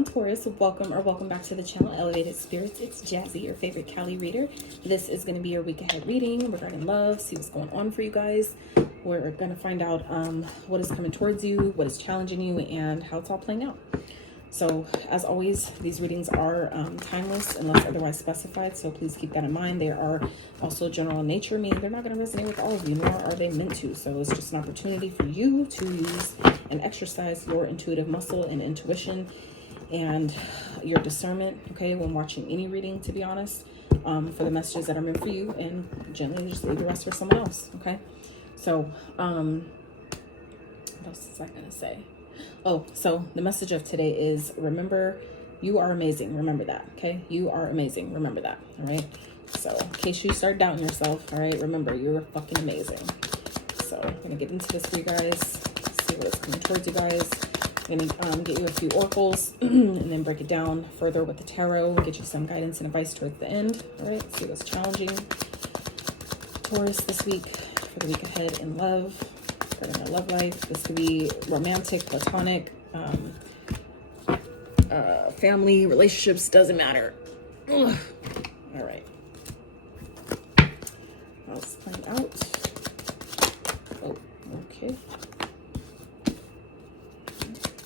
on, Taurus? Welcome back to the channel, Elevated Spirits. It's Jazzy, your favorite Cali reader. This is going to be your week ahead reading regarding love, see what's going on for you guys. We're going to find out what is coming towards you, what is challenging you, and how it's all playing out. So, as always, these readings are timeless unless otherwise specified, so please keep that in mind. They are also general in nature, meaning they're not going to resonate with all of you, nor are they meant to. So it's just an opportunity for you to use and exercise your intuitive muscle and intuition and your discernment, okay, when watching any reading, to be honest, for the messages that are meant for you, and gently just leave the rest for someone else, okay? So, what else was I going to say? Oh, so the message of today is, remember, you are amazing. Remember that, okay? You are amazing. Remember that, all right? So in case you start doubting yourself, all right, remember, you're fucking amazing. So I'm going to get into this for you guys, see what is coming towards you guys. I'm going to get you a few oracles and then break it down further with the tarot, get you some guidance and advice towards the end, all right? See what's challenging Taurus this week for the week ahead in love. In their love life. This could be romantic, platonic, family, relationships, doesn't matter. Ugh. All right. Let's find out. Oh, okay.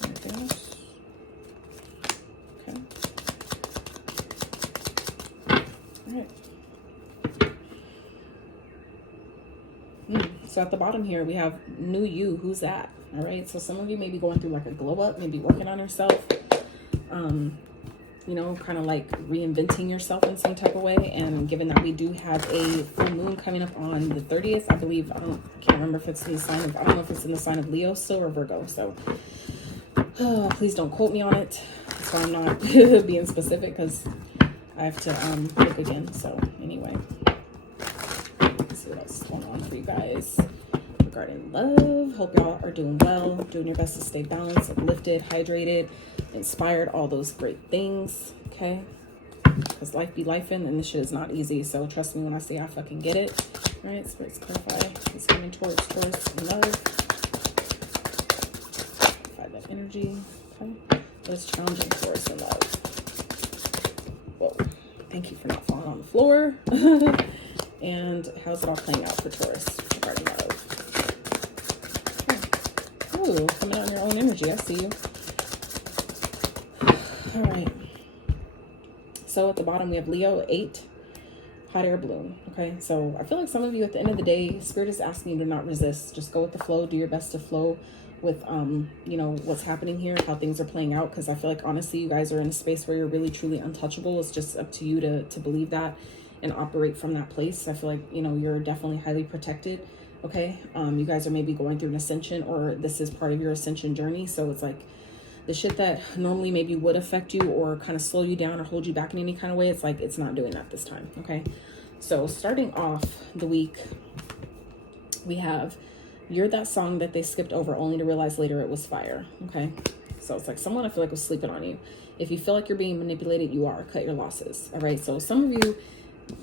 Anything else? Okay. All right. So at the bottom here, we have new you. Who's that? All right. So some of you may be going through like a glow up, maybe working on yourself, you know, kind of like reinventing yourself in some type of way. And given that we do have a full moon coming up on the 30th, I believe, I can't remember if it's in the sign of, I don't know if it's in the sign of Leo still or Virgo. So please don't quote me on it. So I'm not being specific because I have to look again. So anyway. See what else is going on for you guys regarding love. Hope y'all are doing well, doing your best to stay balanced, uplifted, hydrated, inspired, all those great things, okay? Because life be lifing, and this shit is not easy, so trust me when I say I fucking get it. All right, spirits clarify what's coming towards Taurus and love. Clarify that energy, okay? What's challenging Taurus and love? Whoa, thank you for not falling on the floor. And how's it all playing out for Taurus regarding love? Okay. Ooh, coming out in your own energy. I see you. All right. So at the bottom, we have Leo 8, hot air balloon. Okay. So I feel like some of you at the end of the day, Spirit is asking you to not resist. Just go with the flow. Do your best to flow with, you know, what's happening here, how things are playing out. Because I feel like, honestly, you guys are in a space where you're really, truly untouchable. It's just up to you to believe that and operate from that place. I feel like, you know, you're definitely highly protected, okay? You guys are maybe going through an ascension, or this is part of your ascension journey. So it's like the shit that normally maybe would affect you or kind of slow you down or hold you back in any kind of way, it's like it's not doing that this time, okay? So starting off the week, we have You're That Song That They Skipped Over Only to Realize Later It Was Fire, okay? So it's like someone I feel like was sleeping on you. If you feel like you're being manipulated, you are. Cut your losses, all right? So some of you,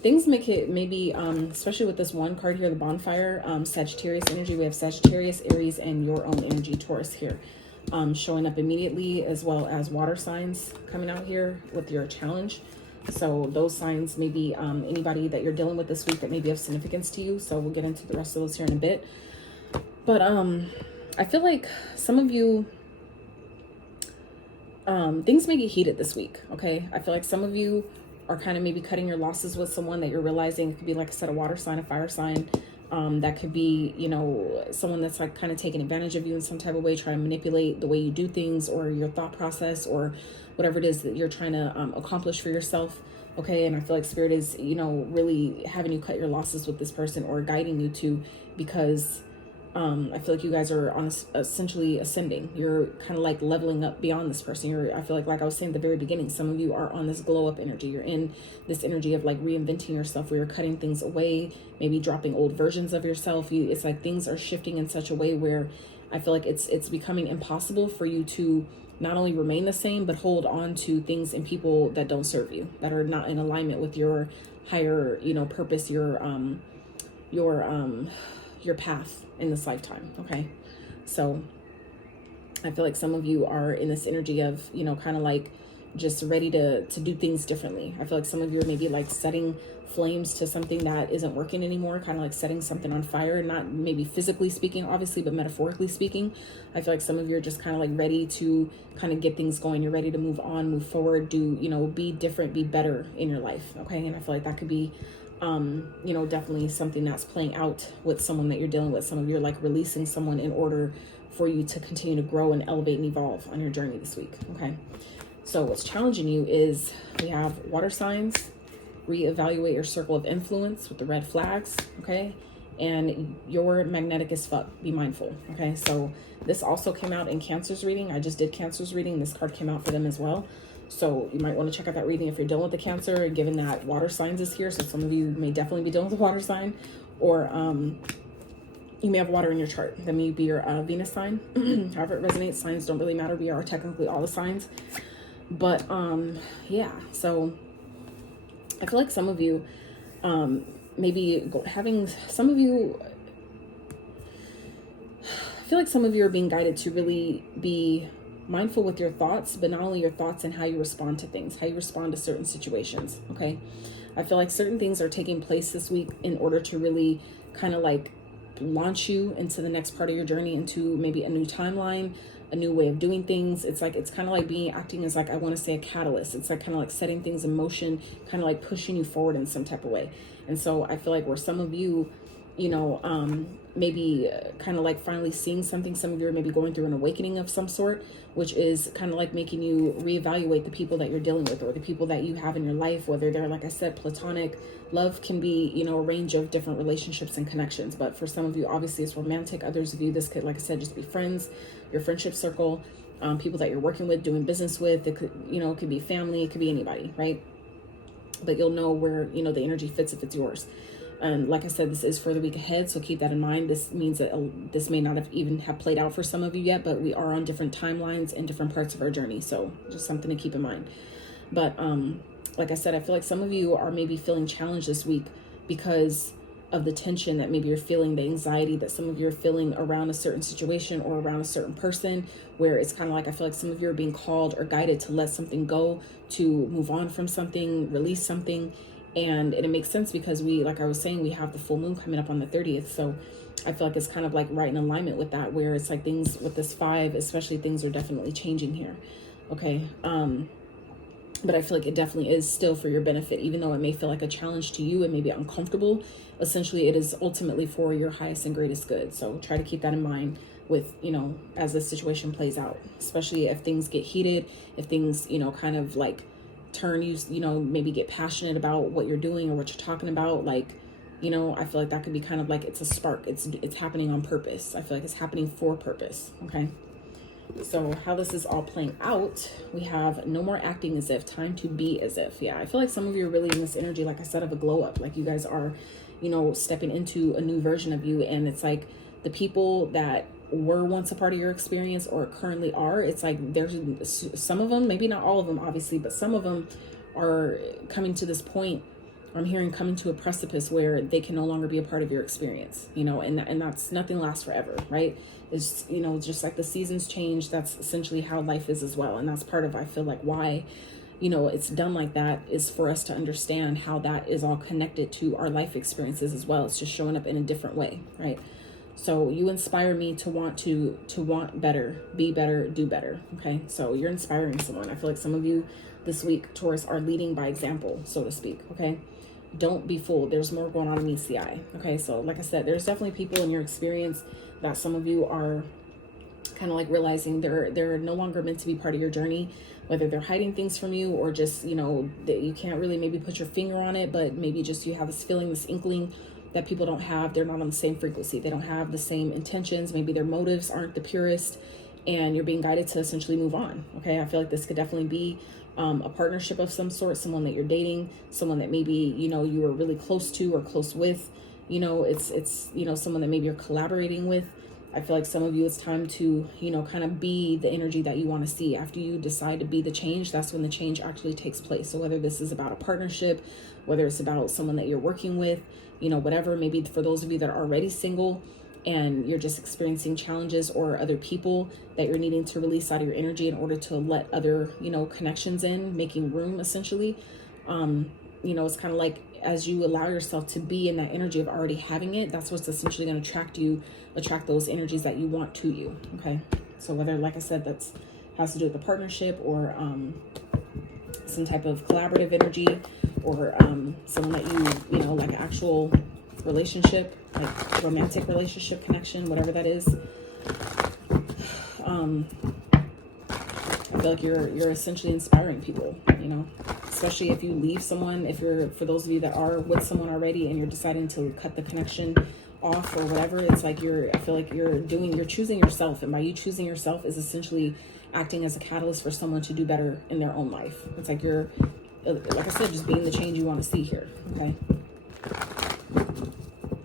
things make it maybe, especially with this one card here, the bonfire, Sagittarius energy. We have Sagittarius, Aries, and your own energy, Taurus here, showing up immediately, as well as water signs coming out here with your challenge. So those signs may be anybody that you're dealing with this week that may be of significance to you. So we'll get into the rest of those here in a bit. But I feel like some of you, things may get heated this week, okay? I feel like some of you are kind of maybe cutting your losses with someone that you're realizing. It could be, like I said, a water sign, a fire sign. That could be, you know, someone that's like kind of taking advantage of you in some type of way, trying to manipulate the way you do things or your thought process or whatever it is that you're trying to accomplish for yourself, okay? And I feel like Spirit is, you know, really having you cut your losses with this person or guiding you to, because I feel like you guys are on essentially ascending. You're kind of like leveling up beyond this person. I feel like I was saying at the very beginning, some of you are on this glow up energy. You're in this energy of like reinventing yourself, where you're cutting things away, maybe dropping old versions of yourself. It's like things are shifting in such a way where I feel like it's becoming impossible for you to not only remain the same, but hold on to things and people that don't serve you, that are not in alignment with your higher, you know, purpose, your path in this lifetime, okay? So I feel like some of you are in this energy of, you know, kind of like just ready to do things differently. I feel like some of you are maybe like setting flames to something that isn't working anymore, kind of like setting something on fire, not maybe physically speaking, obviously, but metaphorically speaking. I feel like some of you are just kind of like ready to kind of get things going. You're ready to move on, move forward, do, you know, be different, be better in your life. Okay. And I feel like that could be, you know, definitely something that's playing out with someone that you're dealing with. Some of you are like releasing someone in order for you to continue to grow and elevate and evolve on your journey this week. Okay. So what's challenging you is we have water signs, reevaluate your circle of influence with the red flags, okay? And you're magnetic as fuck, be mindful, okay? So this also came out in Cancer's reading. I just did Cancer's reading. This card came out for them as well. So you might want to check out that reading if you're dealing with the Cancer, given that water signs is here. So some of you may definitely be dealing with a water sign, or you may have water in your chart. That may be your Venus sign. However it resonates, signs don't really matter. We are technically all the signs. But yeah, so I feel like some of you maybe having some of you, I feel like some of you are being guided to really be mindful with your thoughts, but not only your thoughts and how you respond to things, how you respond to certain situations. Okay. I feel like certain things are taking place this week in order to really kind of like launch you into the next part of your journey, into maybe a new timeline, a new way of doing things. It's like, it's kind of like acting as like, I want to say a catalyst. It's like kind of like setting things in motion, kind of like pushing you forward in some type of way. And so I feel like where some of you, you know, maybe kind of like finally seeing something, some of you are maybe going through an awakening of some sort, which is kind of like making you reevaluate the people that you're dealing with, or the people that you have in your life, whether they're, like I said, platonic. Love can be, you know, a range of different relationships and connections. But for some of you, obviously it's romantic. Others of you, this could, like I said, just be friends, your friendship circle, people that you're working with, doing business with. It could, you know, it could be family, it could be anybody, right? But you'll know where, you know, the energy fits if it's yours. And like I said, this is for the week ahead, so keep that in mind. This means that this may not have played out for some of you yet, but we are on different timelines and different parts of our journey. So just something to keep in mind. But like I said, I feel like some of you are maybe feeling challenged this week because of the tension that maybe you're feeling, the anxiety that some of you are feeling around a certain situation or around a certain person, where it's kind of like, I feel like some of you are being called or guided to let something go, to move on from something, release something. And it makes sense because we, like I was saying, we have the full moon coming up on the 30th. So I feel like it's kind of like right in alignment with that, where it's like things with this 5, especially, things are definitely changing here. Okay. But I feel like it definitely is still for your benefit, even though it may feel like a challenge to you and maybe uncomfortable. Essentially, it is ultimately for your highest and greatest good. So try to keep that in mind with, you know, as the situation plays out, especially if things get heated, if things, you know, kind of like turn you, you know, maybe get passionate about what you're doing or what you're talking about. Like, you know, I feel like that could be kind of like, it's a spark. It's happening on purpose. I feel like it's happening for purpose. Okay. So how this is all playing out, we have no more acting as if, time to be as if. Yeah, I feel like some of you are really in this energy, like I said, of a glow up. Like you guys are, you know, stepping into a new version of you. And it's like the people that were once a part of your experience or currently are, it's like there's some of them, maybe not all of them obviously, but some of them are coming to this point, I'm hearing, coming to a precipice where they can no longer be a part of your experience, you know, and that's, nothing lasts forever, right? It's, you know, just like the seasons change, that's essentially how life is as well. And that's part of, I feel like, why, you know, it's done like that, is for us to understand how that is all connected to our life experiences as well. It's just showing up in a different way, right? So you inspire me to want better, be better, do better. Okay. So you're inspiring someone. I feel like some of you this week, Taurus, are leading by example, so to speak. Okay. Don't be fooled. There's more going on in meets the eye. Okay. So like I said, there's definitely people in your experience that some of you are kind of like realizing they're no longer meant to be part of your journey, whether they're hiding things from you or just, you know, that you can't really maybe put your finger on it, but maybe just you have this feeling, this inkling that people don't have. They're not on the same frequency. They don't have the same intentions. Maybe their motives aren't the purest, and you're being guided to essentially move on. Okay. I feel like this could definitely be a partnership of some sort, someone that you're dating, someone that maybe, you know, you were really close to or close with, you know, it's, you know, someone that maybe you're collaborating with. I feel like some of you, it's time to, you know, kind of be the energy that you want to see. After you decide to be the change, that's when the change actually takes place. So whether this is about a partnership, whether it's about someone that you're working with, you know, whatever, maybe for those of you that are already single, and you're just experiencing challenges, or other people that you're needing to release out of your energy in order to let other, you know, connections in, making room essentially. You know, it's kind of like, as you allow yourself to be in that energy of already having it, that's what's essentially going to attract those energies that you want to you. Okay. So whether, like I said, that's has to do with a partnership, or some type of collaborative energy, or someone that you know, like an actual relationship, like romantic relationship connection, whatever that is. I feel like you're essentially inspiring people, you know, especially if you leave someone, for those of you that are with someone already and you're deciding to cut the connection off or whatever. It's like I feel like you're choosing yourself, and by you choosing yourself is essentially acting as a catalyst for someone to do better in their own life. It's like you're, like I said, just being the change you want to see here. Okay.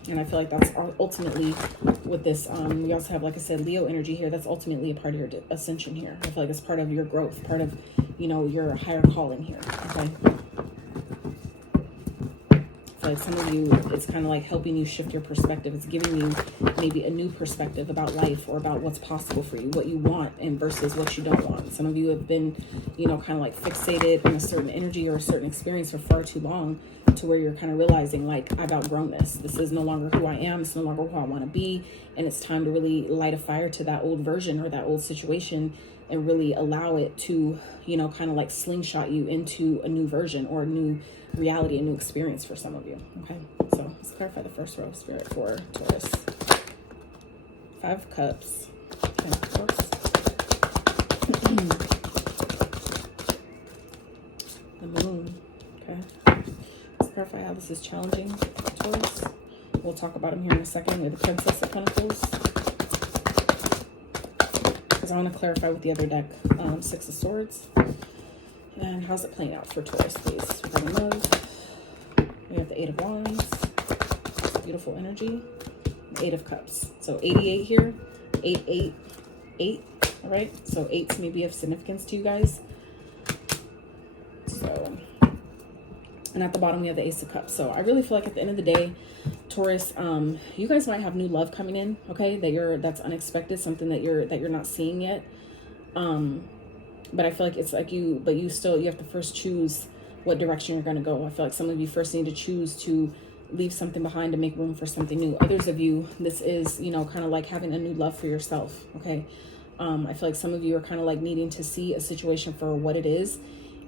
And I feel like that's ultimately with this, we also have, like I said, Leo energy here. That's ultimately a part of your ascension here. I feel like it's part of your growth, part of, you know, your higher calling here. Okay. I feel like some of you, it's kind of like helping you shift your perspective. It's giving you maybe a new perspective about life, or about what's possible for you, what you want and versus what you don't want. Some of you have been, you know, kind of like fixated in a certain energy or a certain experience for far too long, to where you're kind of realizing, like, I've outgrown this. This is no longer who I am. It's no longer who I want to be. And it's time to really light a fire to that old version or that old situation, and really allow it to, you know, kind of like slingshot you into a new version or a new reality, a new experience for some of you. Okay, so let's clarify the first row, Spirit, for Taurus. 5 of Cups, Pentacles, the Moon. Okay, let's clarify how this is challenging Taurus. We'll talk about them here in a second. We have the Princess of Pentacles, because I want to clarify with the other deck, 6 of Swords. And how's it playing out for Taurus, please? We have love. We have the 8 of Wands. Beautiful energy. The 8 of Cups. So 88 here. 8, 8, 8. All right. So 8s may be of significance to you guys. So, and at the bottom we have the Ace of Cups. So I really feel like at the end of the day, Taurus, you guys might have new love coming in. Okay, that's unexpected, something that you're not seeing yet. But I feel like it's like you have to first choose what direction you're going to go. I feel like some of you first need to choose to leave something behind to make room for something new. Others of you, this is, you know, kind of like having a new love for yourself. Okay. I feel like some of you are kind of like needing to see a situation for what it is,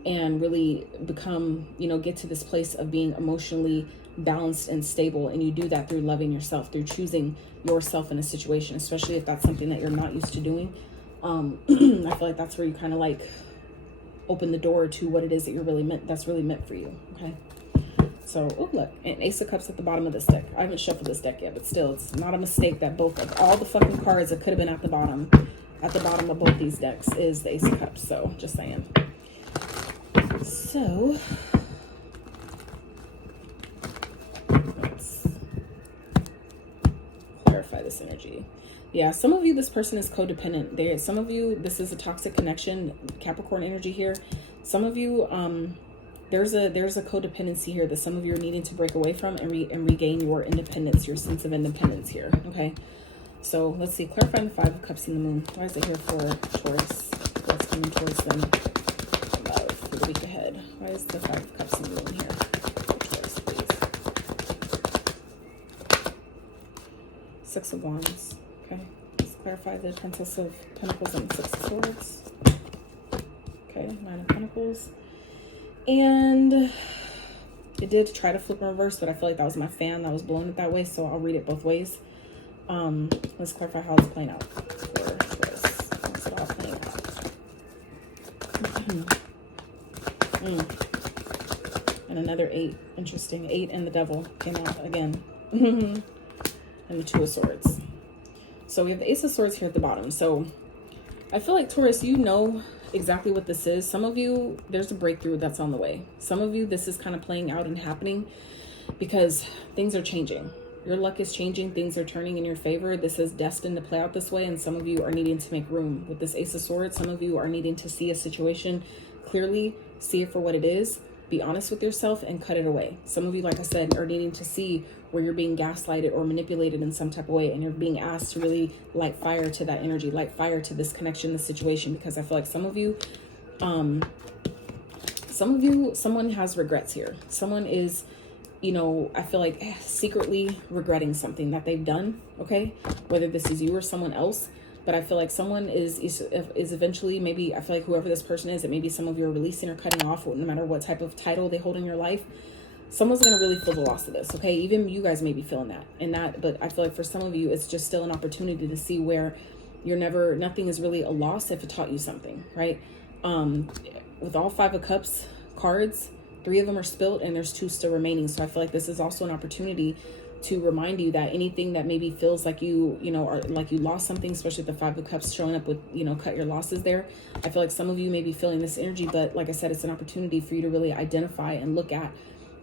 and really become, you know, get to this place of being emotionally balanced and stable. And you do that through loving yourself, through choosing yourself in a situation, especially if that's something that you're not used to doing. I feel like that's where you kind of like open the door to what it is that that's really meant for you. Okay. So, oh, look, an Ace of Cups at the bottom of this deck. I haven't shuffled this deck yet, but still, it's not a mistake that both of all the fucking cards that could have been at the bottom of both these decks is the Ace of Cups. So, just saying. So, let's clarify this energy. Yeah, some of you, this person is codependent. Some of you, this is a toxic connection, Capricorn energy here. Some of you, there's a codependency here that some of you are needing to break away from and regain your independence, your sense of independence here. Okay, so let's see. Clarifying the 5 of Cups in the Moon. Why is it here for Taurus? What's coming towards them? Love for the week ahead. Why is the 5 of Cups in the Moon here for Taurus, please? 6 of Wands. Okay, let's clarify the Princess of Pentacles and 6 of Swords. Okay, 9 of Pentacles. And it did try to flip in reverse, but I feel like that was my fan that was blowing it that way, so I'll read it both ways. Let's clarify how it's playing out for Taurus. How's it all playing out? And another 8. Interesting. 8 and the Devil came out again. And the 2 of Swords. So we have the Ace of Swords here at the bottom. So I feel like Taurus, you know exactly what this is. Some of you, there's a breakthrough that's on the way. Some of you, this is kind of playing out and happening because things are changing. Your luck is changing. Things are turning in your favor. This is destined to play out this way. And some of you are needing to make room with this Ace of Swords. Some of you are needing to see a situation clearly, see it for what it is. be honest with yourself and cut it away. Some of you, like I said, are needing to see where you're being gaslighted or manipulated in some type of way, and you're being asked to really light fire to that energy, light fire to this connection, this situation, because I feel like some of you, someone has regrets here. Someone is, you know, I feel like secretly regretting something that they've done, okay? Whether this is you or someone else, but I feel like someone is eventually, maybe, I feel like whoever this person is, that maybe some of you are releasing or cutting off, no matter what type of title they hold in your life, someone's going to really feel the loss of this, okay? Even you guys may be feeling that, but I feel like for some of you, it's just still an opportunity to see where nothing is really a loss if it taught you something, right? With all 5 of Cups cards, 3 of them are spilled and there's 2 still remaining. So I feel like this is also an opportunity to remind you that anything that maybe feels like you know, or like you lost something, especially the 5 of Cups showing up with, you know, cut your losses there. I feel like some of you may be feeling this energy, but like I said, it's an opportunity for you to really identify and look at,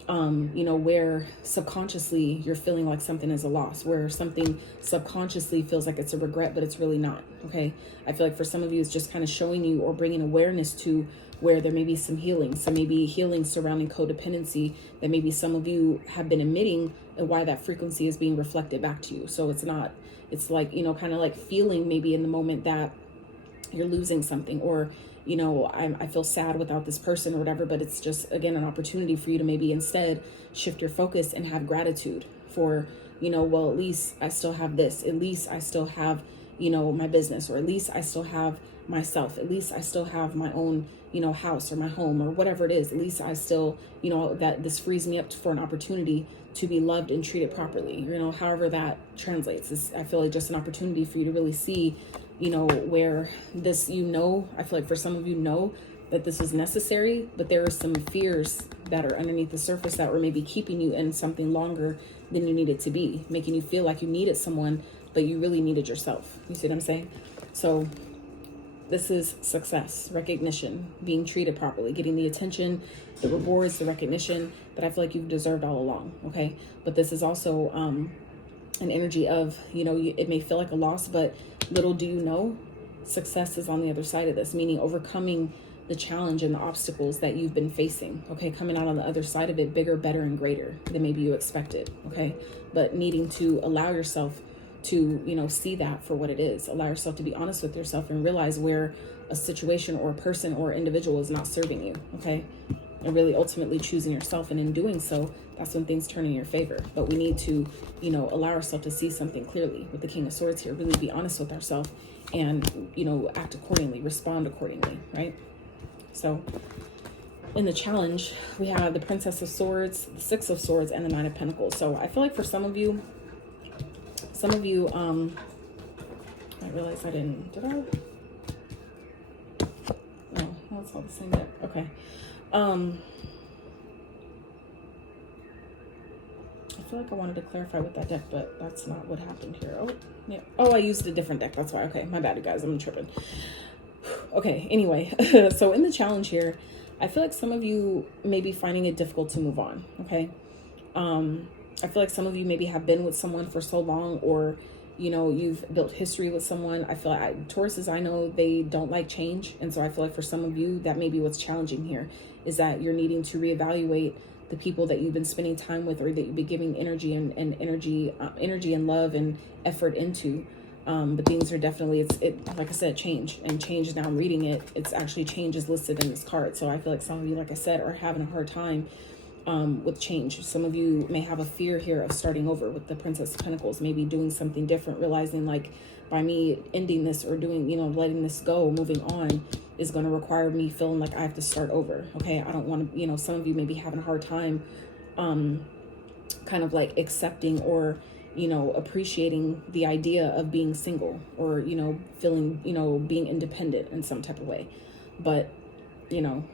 you know, where subconsciously you're feeling like something is a loss, where something subconsciously feels like it's a regret, but it's really not. Okay. I feel like for some of you, it's just kind of showing you or bringing awareness to where there may be some healing. So maybe healing surrounding codependency that maybe some of you have been emitting, and why that frequency is being reflected back to you. So it's like, you know, kind of like feeling maybe in the moment that you're losing something, or, you know, I feel sad without this person or whatever, but it's just, again, an opportunity for you to maybe instead shift your focus and have gratitude for, you know, well, at least I still have this, at least I still have, you know, my business, or at least I still have myself, at least I still have my own, you know, house or my home or whatever it is. At least I still, you know, that this frees me up for an opportunity to be loved and treated properly, you know, however that translates. I feel like just an opportunity for you to really see, you know, where this, you know, I feel like for some of you know that this is necessary, but there are some fears that are underneath the surface that were maybe keeping you in something longer than you needed to be, making you feel like you needed someone, but you really needed yourself. You see what I'm saying? So this is success, recognition, being treated properly, getting the attention, the rewards, the recognition that I feel like you've deserved all along, okay? But this is also an energy of, you know, it may feel like a loss, but little do you know, success is on the other side of this, meaning overcoming the challenge and the obstacles that you've been facing, okay? Coming out on the other side of it bigger, better, and greater than maybe you expected, okay? But needing to allow yourself to, you know, see that for what it is. Allow yourself to be honest with yourself and realize where a situation or a person or individual is not serving you, okay? And really ultimately choosing yourself. And in doing so, that's when things turn in your favor. But we need to, you know, allow ourselves to see something clearly with the King of Swords here. Really be honest with ourselves and, you know, act accordingly, respond accordingly, right? So in the challenge, we have the Princess of Swords, the 6 of Swords, and the 9 of Pentacles. So I feel like for some of you, I realized I didn't, did I? Oh, that's all the same deck. Okay. I feel like I wanted to clarify with that deck, but that's not what happened here. Oh, yeah. Oh, I used a different deck. That's why. Okay. My bad, you guys. I'm tripping. Okay. Anyway, so in the challenge here, I feel like some of you may be finding it difficult to move on. Okay. I feel like some of you maybe have been with someone for so long, or, you know, you've built history with someone. I feel like Tauruses, I know they don't like change. And so I feel like for some of you, that may be what's challenging here, is that you're needing to reevaluate the people that you've been spending time with, or that you've been giving energy and love and effort into. But things are definitely, like I said, change. And change, now I'm reading it, it's actually change is listed in this card. So I feel like some of you, like I said, are having a hard time with change. Some of you may have a fear here of starting over with the Princess of Pentacles, maybe doing something different, realizing like by me ending this or doing, you know, letting this go, moving on, is going to require me feeling like I have to start over. Okay. I don't want to, you know, some of you may be having a hard time kind of like accepting or, you know, appreciating the idea of being single, or, you know, feeling, you know, being independent in some type of way. But, you know,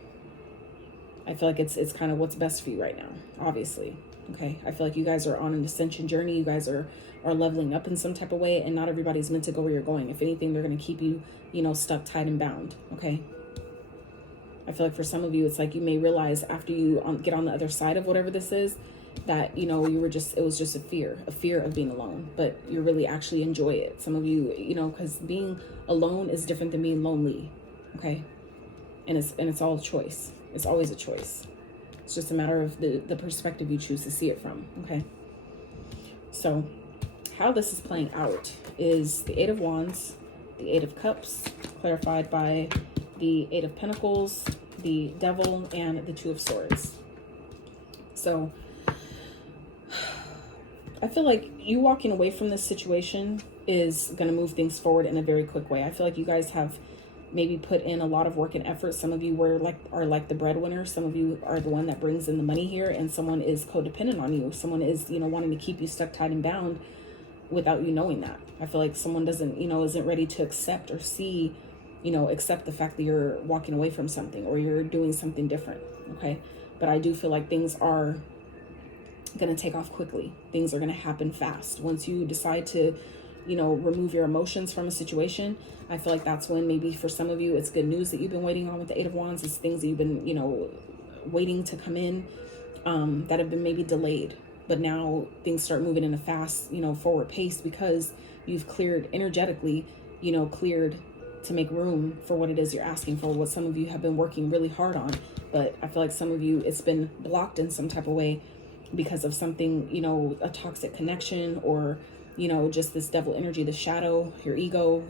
I feel like it's kind of what's best for you right now, obviously. Okay. I feel like you guys are on an ascension journey. You guys are leveling up in some type of way, and not everybody's meant to go where you're going. If anything, they're going to keep you, you know, stuck, tied, and bound. Okay. I feel like for some of you, it's like you may realize after you get on the other side of whatever this is, that, you know, it was just a fear of being alone, but you really actually enjoy it. Some of you, you know, because being alone is different than being lonely. Okay. And it's all a choice. It's always a choice. It's just a matter of the perspective you choose to see it from, okay? So how this is playing out is the Eight of Wands, the Eight of Cups, clarified by the Eight of Pentacles, the Devil, and the Two of Swords. So I feel like you walking away from this situation is going to move things forward in a very quick way. I feel like you guys have maybe put in a lot of work and effort. Some of you are like the breadwinner. Some of you are the one that brings in the money here, and someone is codependent on you. Someone is, wanting to keep you stuck, tied, and bound without you knowing that. I feel like someone doesn't, isn't ready to accept or see, accept the fact that you're walking away from something or you're doing something different. Okay. But I do feel like things are going to take off quickly. Things are going to happen fast. Once you decide to, remove your emotions from a situation, I feel like that's when maybe for some of you, it's good news that you've been waiting on with the Eight of Wands. It's things that you've been, waiting to come in, that have been maybe delayed. But now things start moving in a fast, forward pace because you've cleared energetically, cleared to make room for what it is you're asking for, what some of you have been working really hard on. But I feel like some of you, it's been blocked in some type of way because of something, a toxic connection or, just this devil energy, the shadow, your ego,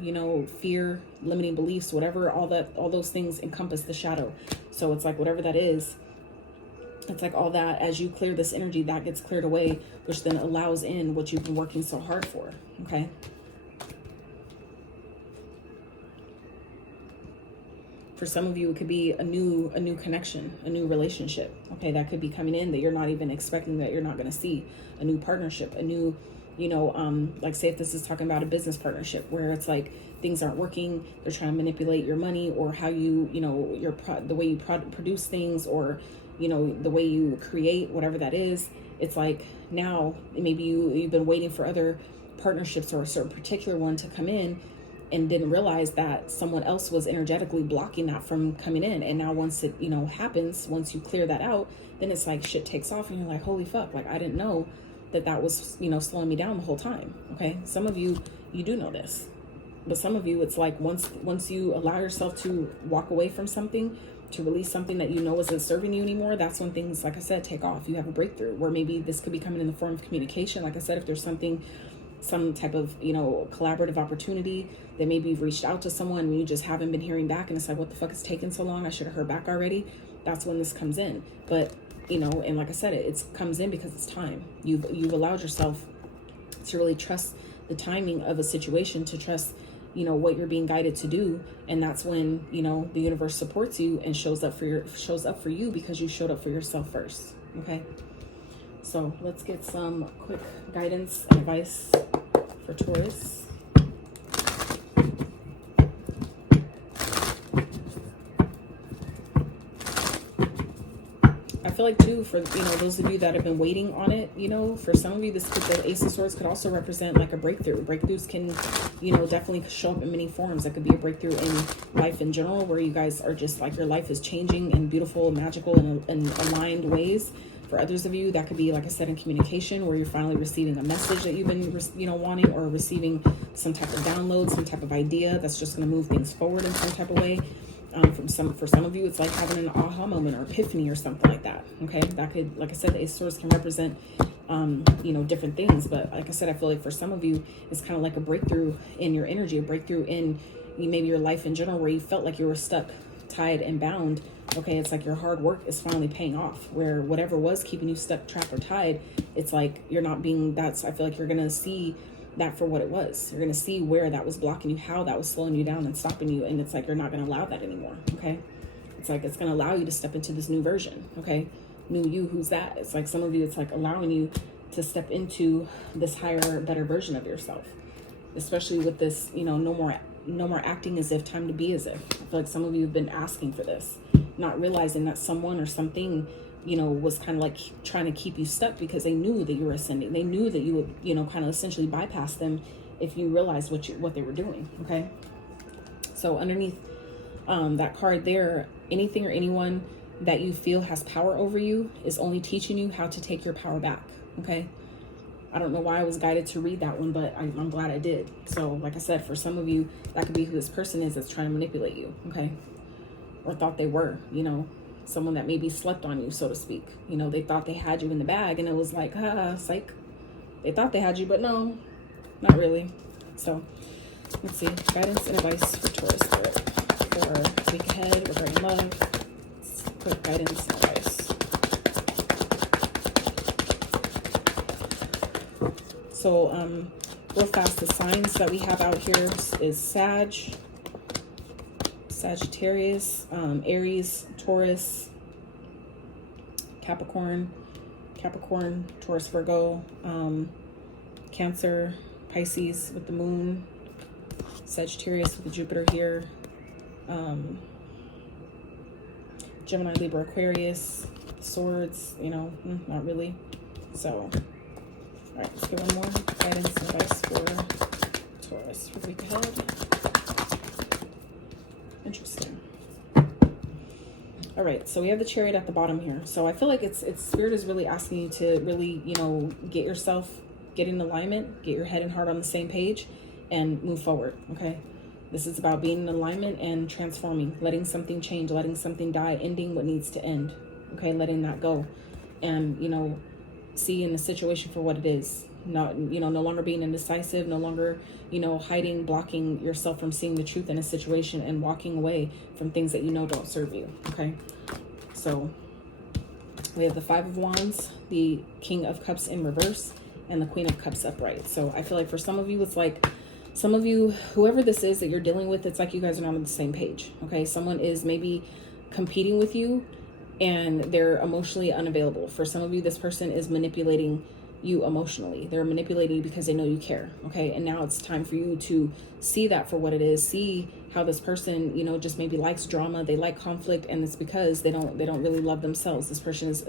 fear, limiting beliefs, whatever, all those things encompass the shadow. So it's like whatever that is, it's like all that, as you clear this energy, that gets cleared away, which then allows in what you've been working so hard for. Okay. For some of you, it could be a new connection, a new relationship. Okay. That could be coming in that you're not even expecting, that you're not going to see, a new partnership, a new, like say if this is talking about a business partnership where it's like things aren't working, they're trying to manipulate your money or how you, the way you produce things or, the way you create, whatever that is. It's like now maybe you've been waiting for other partnerships or a certain particular one to come in and didn't realize that someone else was energetically blocking that from coming in. And now once it, happens, once you clear that out, then it's like shit takes off and you're like, holy fuck, like I didn't know that was, slowing me down the whole time. Okay. Some of you, you do know this, but some of you, it's like once you allow yourself to walk away from something, to release something that isn't serving you anymore, that's when things, like I said, take off. You have a breakthrough where maybe this could be coming in the form of communication. Like I said, if there's some type of, collaborative opportunity that maybe you've reached out to someone and you just haven't been hearing back and it's like, what the fuck is taking so long? I should have heard back already. That's when this comes in. But, and like I said, it comes in because it's time. You've allowed yourself to really trust the timing of a situation, to trust, what you're being guided to do. And that's when, the universe supports you and shows up for you because you showed up for yourself first. Okay. So let's get some quick guidance and advice for Taurus. I feel like too, for, those of you that have been waiting on it, for some of you, the Ace of Swords could also represent like a breakthrough. Breakthroughs can, definitely show up in many forms. That could be a breakthrough in life in general, where you guys are just like, your life is changing in beautiful, magical, and aligned ways. For others of you, that could be, like I said, in communication, where you're finally receiving a message that you've been, wanting, or receiving some type of download, some type of idea that's just going to move things forward in some type of way. For some of you, it's like having an aha moment or epiphany or something like that. Okay, that could, like I said, the Ace of Swords can represent, different things. But like I said, I feel like for some of you, it's kind of like a breakthrough in your energy, a breakthrough in maybe your life in general, where you felt like you were stuck, tied, and bound. Okay, it's like your hard work is finally paying off, where whatever was keeping you stuck, trapped, or tied, it's like you're not being, I feel like you're going to see that for what it was. You're going to see where that was blocking you, how that was slowing you down and stopping you. And it's like, you're not going to allow that anymore. Okay. It's like, it's going to allow you to step into this new version. Okay. New you, who's that? It's like some of you, it's like allowing you to step into this higher, better version of yourself, especially with this, no more acting as if, time to be as if. I feel like some of you have been asking for this, not realizing that someone or something, was kind of like trying to keep you stuck because they knew that you were ascending. They knew that you would, kind of essentially bypass them if you realized what they were doing. Okay. So underneath that card there, anything or anyone that you feel has power over you is only teaching you how to take your power back. Okay. I don't know why I was guided to read that one, but I'm glad I did. So like I said, for some of you, that could be who this person is that's trying to manipulate you. Okay. Or thought they were, someone that maybe slept on you, so to speak. You know, they thought they had you in the bag, and it was like, psych. They thought they had you, but no, not really. So let's see, guidance and advice for Taurus spirit for week ahead regarding love. Quick guidance and advice. So real fast, the signs that we have out here is Sagittarius, Aries, Taurus, Capricorn, Taurus, Virgo, Cancer, Pisces with the moon, Sagittarius with the Jupiter here, Gemini, Libra, Aquarius, Swords, you know, not really. So, all right, let's get one more guidance and advice for Taurus for the week ahead. Interesting. All right, so we have the Chariot at the bottom here. So I feel like it's Spirit is really asking you to really, you know, get in alignment, get your head and heart on the same page, and move forward. Okay, this is about being in alignment and transforming, letting something change, letting something die, ending what needs to end. Okay, letting that go, and you know, seeing the situation for what it is. Not, you know, no longer being indecisive, no longer, you know, hiding, blocking yourself from seeing the truth in a situation, and walking away from things that you know don't serve you. Okay, so we have the Five of Wands, the King of Cups in reverse, and the Queen of Cups upright. So I feel like for some of you, it's like, some of you, whoever this is that you're dealing with, it's like you guys are not on the same page. Okay, someone is maybe competing with you and they're emotionally unavailable. For some of you, this person is manipulating you emotionally. They're manipulating you because they know you care. Okay, and now it's time for you to see that for what it is. See how this person, you know, just maybe likes drama, they like conflict, and it's because they don't really love themselves. This person is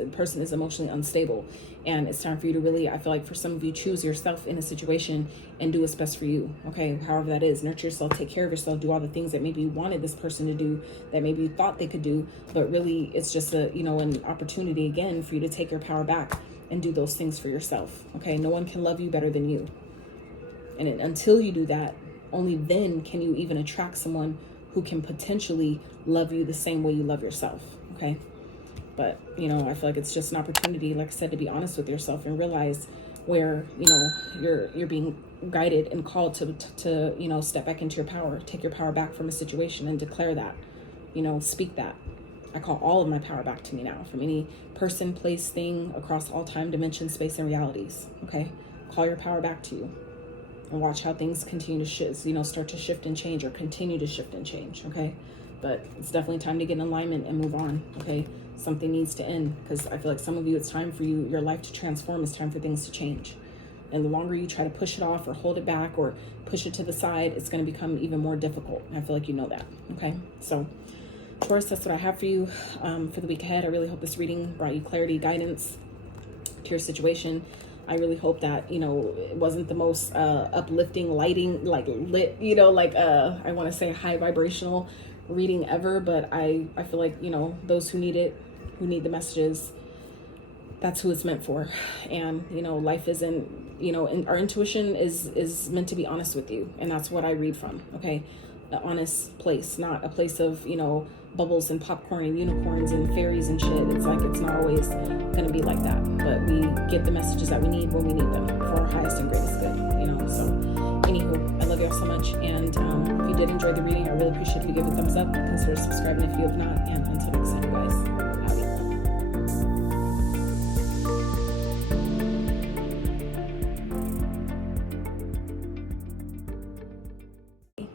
emotionally unstable, and it's time for you to really, I feel like for some of you, choose yourself in a situation and do what's best for you. Okay, however that is, nurture yourself, take care of yourself, do all the things that maybe you wanted this person to do, that maybe you thought they could do, but really it's just a, you know, an opportunity again for you to take your power back and do those things for yourself. Okay, no one can love you better than you, and until you do that, only then can you even attract someone who can potentially love you the same way you love yourself. Okay, but you know, I feel like it's just an opportunity, like I said, to be honest with yourself and realize where, you know, you're being guided and called to you know, step back into your power, take your power back from a situation and declare that, you know, speak that. I call all of my power back to me now, from any person, place, thing, across all time, dimension, space, and realities. Okay, call your power back to you, and watch how things continue to shift, you know, start to shift and change, or continue to shift and change. Okay, but it's definitely time to get in alignment and move on. Okay, something needs to end, because I feel like some of you, it's time for your life to transform. It's time for things to change, and the longer you try to push it off or hold it back or push it to the side, it's going to become even more difficult. And I feel like you know that. Okay, so Taurus, that's what I have for you for the week ahead. I really hope this reading brought you clarity, guidance to your situation. I really hope that, you know, it wasn't the most uplifting, lighting, like lit, you know, like I want to say high vibrational reading ever, but I feel like, you know, those who need it, who need the messages, that's who it's meant for. And, you know, life isn't, you know, and our intuition is meant to be honest with you, and that's what I read from. Okay, an honest place, not a place of, you know, bubbles and popcorn and unicorns and fairies and shit. It's like, it's not always going to be like that, but we get the messages that we need when we need them for our highest and greatest good, you know. So anywho, I love you all so much, and if you did enjoy the reading, I really appreciate if you give it a thumbs up, consider subscribing if you have not, and until next time, guys, howdy.